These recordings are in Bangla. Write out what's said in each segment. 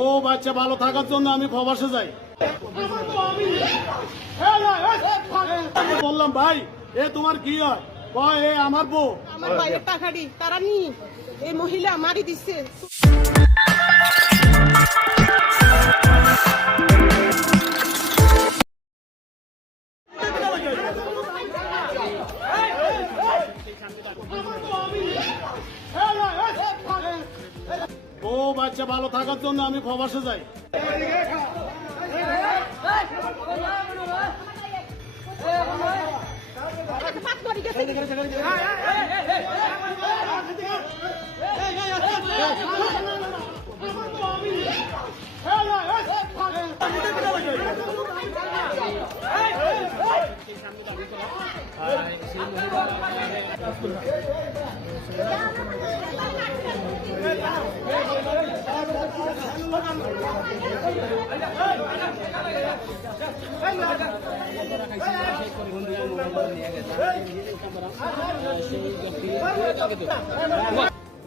ও বাচ্চা, ভালো থাকার জন্য আমি প্রবাসে যাই। বললাম, ভাই, এ তোমার কি হয়? এ আমার বউ। আমার টাকাটি তারা নি, এই মহিলা মারি দিচ্ছে ও বাচ্চা ভালো থাকার জন্য আমি প্রবাসে যাই পাক করে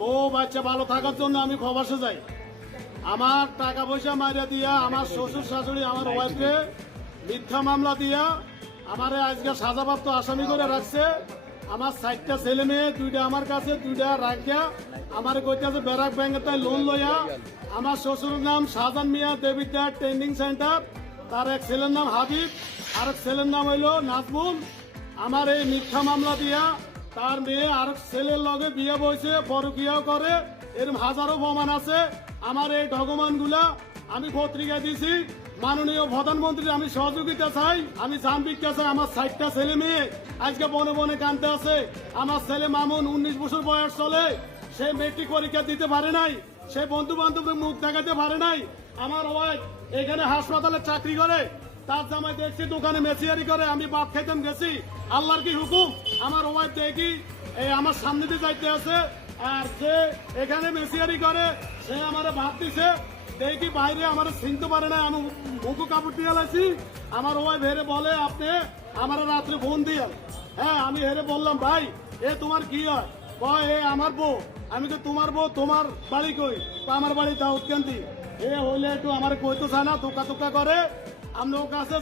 ও বাচ্চা, ভালো থাকার জন্য আমি প্রবাসে যাই। আমার টাকা পয়সা মারিয়া দিয়া, আমার শ্বশুর, শাশুড়ি, আমার ওয়াইফকে মিথ্যা মামলা দিয়া আমারে আজকে সাজাপ্রাপ্ত আসামি করে রাখছে। আমার সাইটটা ছেলে মেয়ে, দুইটা আমার কাছে, দুইটা রাখিয়া আমার কইতেছে, ব্যারাক ব্যাংকের তাই লোন লইয়া। আমার শ্বশুরের নাম শাহজান মিয়া দেবিদ্যা ট্রেনিং সেন্টার তার এক ছেলের নাম হাবিব আর এক ছেলের নাম হইল নাজমুল। আমার এই মিথ্যা মামলা দিয়া তার মেয়ে আর ছেলের লগে বিয়ে বইছে, পরকিয়াও করে। এরম হাজারো প্রমাণ আছে। আমার এই ডকুমেন্টগুলা আমি পত্রিকায় দিছি। মাননীয় প্রধানমন্ত্রীর আমি সহযোগিতা চাই। আমি জানবিকটা চাই, আমার ষাটটা ছেলে মেয়ে। আজকে বনে বনে কানতে আছে। আমার ছেলে মামুন উনিশ বছর বয়স চলে। সে মেট্রিক পরীক্ষা দিতে পারে নাই। সে বন্ধু বান্ধবের মুখ দেখাতে পারে নাই। আমার ওয়াইফ এখানে হাসপাতালে চাকরি করে। তার জামাই দেখছি দোকানে মেসিয়ারি করে। আমি বাপ খাইতাম গেছি। আল্লাহর কি হুকুম? আমার ওয়াইফ দেখি, এই আমার সামনে দিয়ে যাইতে আছে। আর সে এখানে মেসিয়ারি করে। সে আমার ভাত দিছে। দেখি বাইরে আমার চিনতে পারে না আমি মুখো কাপড় দিয়ে লাইছি আমার ওয়াইফ হেরে বলে, আপনি আমার রাত্রে ফোন দিয়ে হ্যাঁ আমি হেরে বললাম, ভাই, এ তোমার কি হয়? কয়, এ আমার বউ। আমি তো তোমার বউ তোমার বাড়ি কই? তো আমার বাড়ি দাউদ কান্দি এ হইলে একটু আমার কইতো চায় না তোকা তোকা করে। আপনার কাছে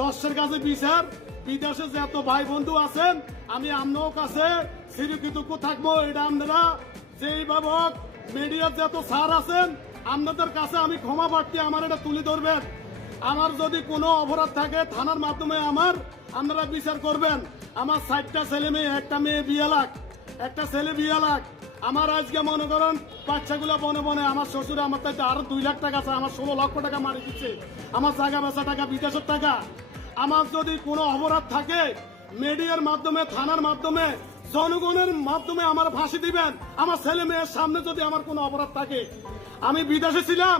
দশের কাছে বিচার বিদেশে যে এত ভাই বন্ধু আছেন, আমি আপনার কাছে চিরকৃতজ্ঞ থাকব। এটা আপনারা যেই বাবক মিডিয়ার যত স্যার আছেন আপনাদের কাছে আমি ক্ষমা প্রার্থী, আমার এটা তুলে ধরবেন। আমার যদি কোনো অপরাধ থাকে, থানার মাধ্যমে আমার, আপনারা বিচার করবেন। আমার ষাটটা ছেলে মেয়ে, একটা মেয়ে বিয়ে লাখ, একটা ছেলে বিয়ে লাখ। আমার আজকে মনে করেন, বাচ্চাগুলো বনে বনে, আমার শ্বশুর আমার তাই আরও দুই লাখ টাকা আছে, আমার ষোলো লক্ষ টাকা মারি দিচ্ছে। আমার জায়গা বেচা টাকা, বিদেশের টাকা। আমার যদি কোনো অপরাধ থাকে, মিডিয়ার মাধ্যমে, থানার মাধ্যমে, জনগণের মাধ্যমে আমার ফাঁসি দিবেন। আমার ছেলে মেয়ের সামনে যদি আমার কোনো অপরাধ থাকে আমি বিদেশে ছিলাম।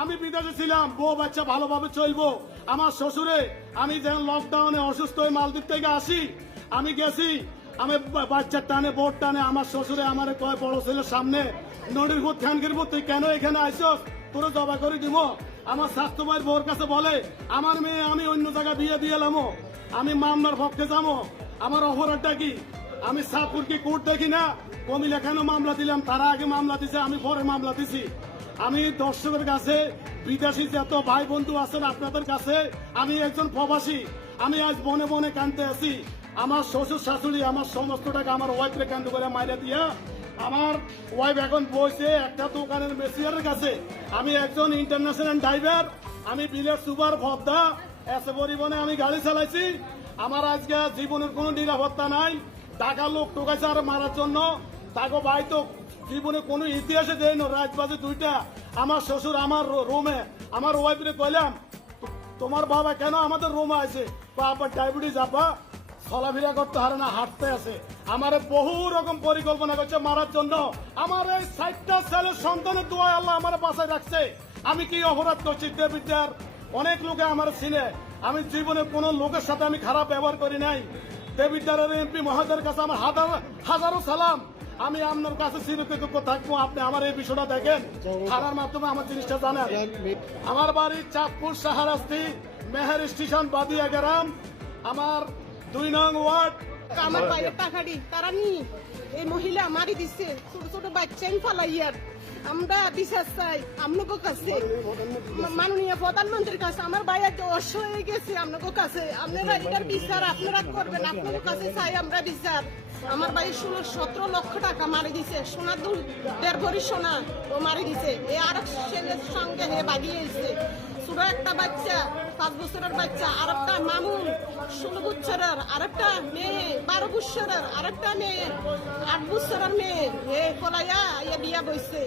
আমি বিদেশে ছিলাম। বউ বাচ্চা ভালোভাবে চলবো। আমার শ্বশুরে, আমি যেন লকডাউনে অসুস্থ হয়ে মালদ্বীপ থেকে আসি, আমি গেছি। আমি বাচ্চার টানে বোর টানে, আমার শ্বশুরে আমার কয়, বড় ছেলের সামনে নদীর ভূত ভূত তুই কেন এখানে আইসস? তোরে জবা করে দিব। আমার স্বাস্থ্য ভাইয়ের বউর কাছে বলে, আমার মেয়ে, আমি অন্য জায়গায় বিয়ে দিয়ে এলামো আমি মামলার পক্ষে যাব। আমার অপরাধটা কি? আমি সাতপুর কি কোর্ট দেখি না? কমিলা কেন মামলা দিলাম? তারা আগে মামলা দিছে, আমি পরে মামলা দিছি। আমি দর্শকের কাছে, বিদেশি যত ভাই বন্ধু আছেন আপনাদের কাছে, আমি একজন প্রবাসী। আমি আজ বনে বনে কানতে আছি। আমার শ্বশুর শাশুড়ি আমার সমস্ত টাকা আমার ওয়াইফরে কান্দ করে মাইরে দিয়া আমার ওয়াইফ এখন বসে একটা দোকানের মেসিয়ারের কাছে। আমি একজন ইন্টারন্যাশনাল ড্রাইভার আমি বিলের সুপার ভদ্দা, এসে পরিবহনে আমি গাড়ি চালাইছি। আমার আজকে জীবনের কোনো নিরাপত্তা নাই। টাকা লোক টোকাইছে আর মারার জন্য। তাকে ভাই তো জীবনে কোনো ইতিহাসে দেয় না রাজবাজে দুইটা। আমার শ্বশুর আমার রুমে। আমার ওয়াইফরে কইলাম তোমার বাবা কেন আমাদের রুমে আছে বাবা ডায়াবেটিস, আপা। চলাফেরা করতে পারে না, হাঁটতে আছে। আমার বহু রকম পরিকল্পনা করছে মারার জন্য। আমার এই সাইটটা ছেলের সন্তানের দোয়া আল্লাহ আমার বাসায় রাখছে। আমি কি অপরাধ করছি দেবিদ্যার অনেক লোকে আমার চিনে। আমি জীবনে কোনো লোকের সাথে আমি খারাপ ব্যবহার করি নাই। দেবিদ্যারের এমপি মহাদের কাছে আমার হাজার হাজারো সালাম। আমি আপনার কাছে চিরকৃতজ্ঞ থাকব, আপনি আমার এই বিষয়টা দেখেন। থানার মাধ্যমে আমার জিনিসটা জানেন। আমার বাড়ি চাঁদপুর সাহারাস্তি মেহের স্টেশন, বাদিয়া গ্রাম। আমার দুই নং ওয়ার্ড। আমার বাড়ির টাকাটি তারা নি এই মহিলা মারি দিচ্ছে ছোট ছোট বাচ্চা ফালাইয়ার। আমরা বিশ্বাস চাই আপনাদের কাছে। মাননীয় প্রধানমন্ত্রীর কাছে। আমার ভাই একটা অশ্ব হয়ে গেছে আপনাদের কাছে। আপনারা এটার বিচার আপনারা করবেন, আপনাদের কাছে চাই আমরা বিচার। আমার ভাই ষোলো, সতেরো লক্ষ টাকা মারি দিছে। সোনা দু দেড় ভরি সোনা ও মারি দিছে। এ আর ছেলের সঙ্গে হে বাগিয়েছে ছোট একটা বাচ্চা, পাঁচ বছরের বাচ্চা আর একটা মামুন ষোলো বছরের আর একটা মেয়ে, বারো বছরের আর একটা মেয়ে, আট বছরের মেয়ে। এ কলাইয়া, এ বিয়া বইছে।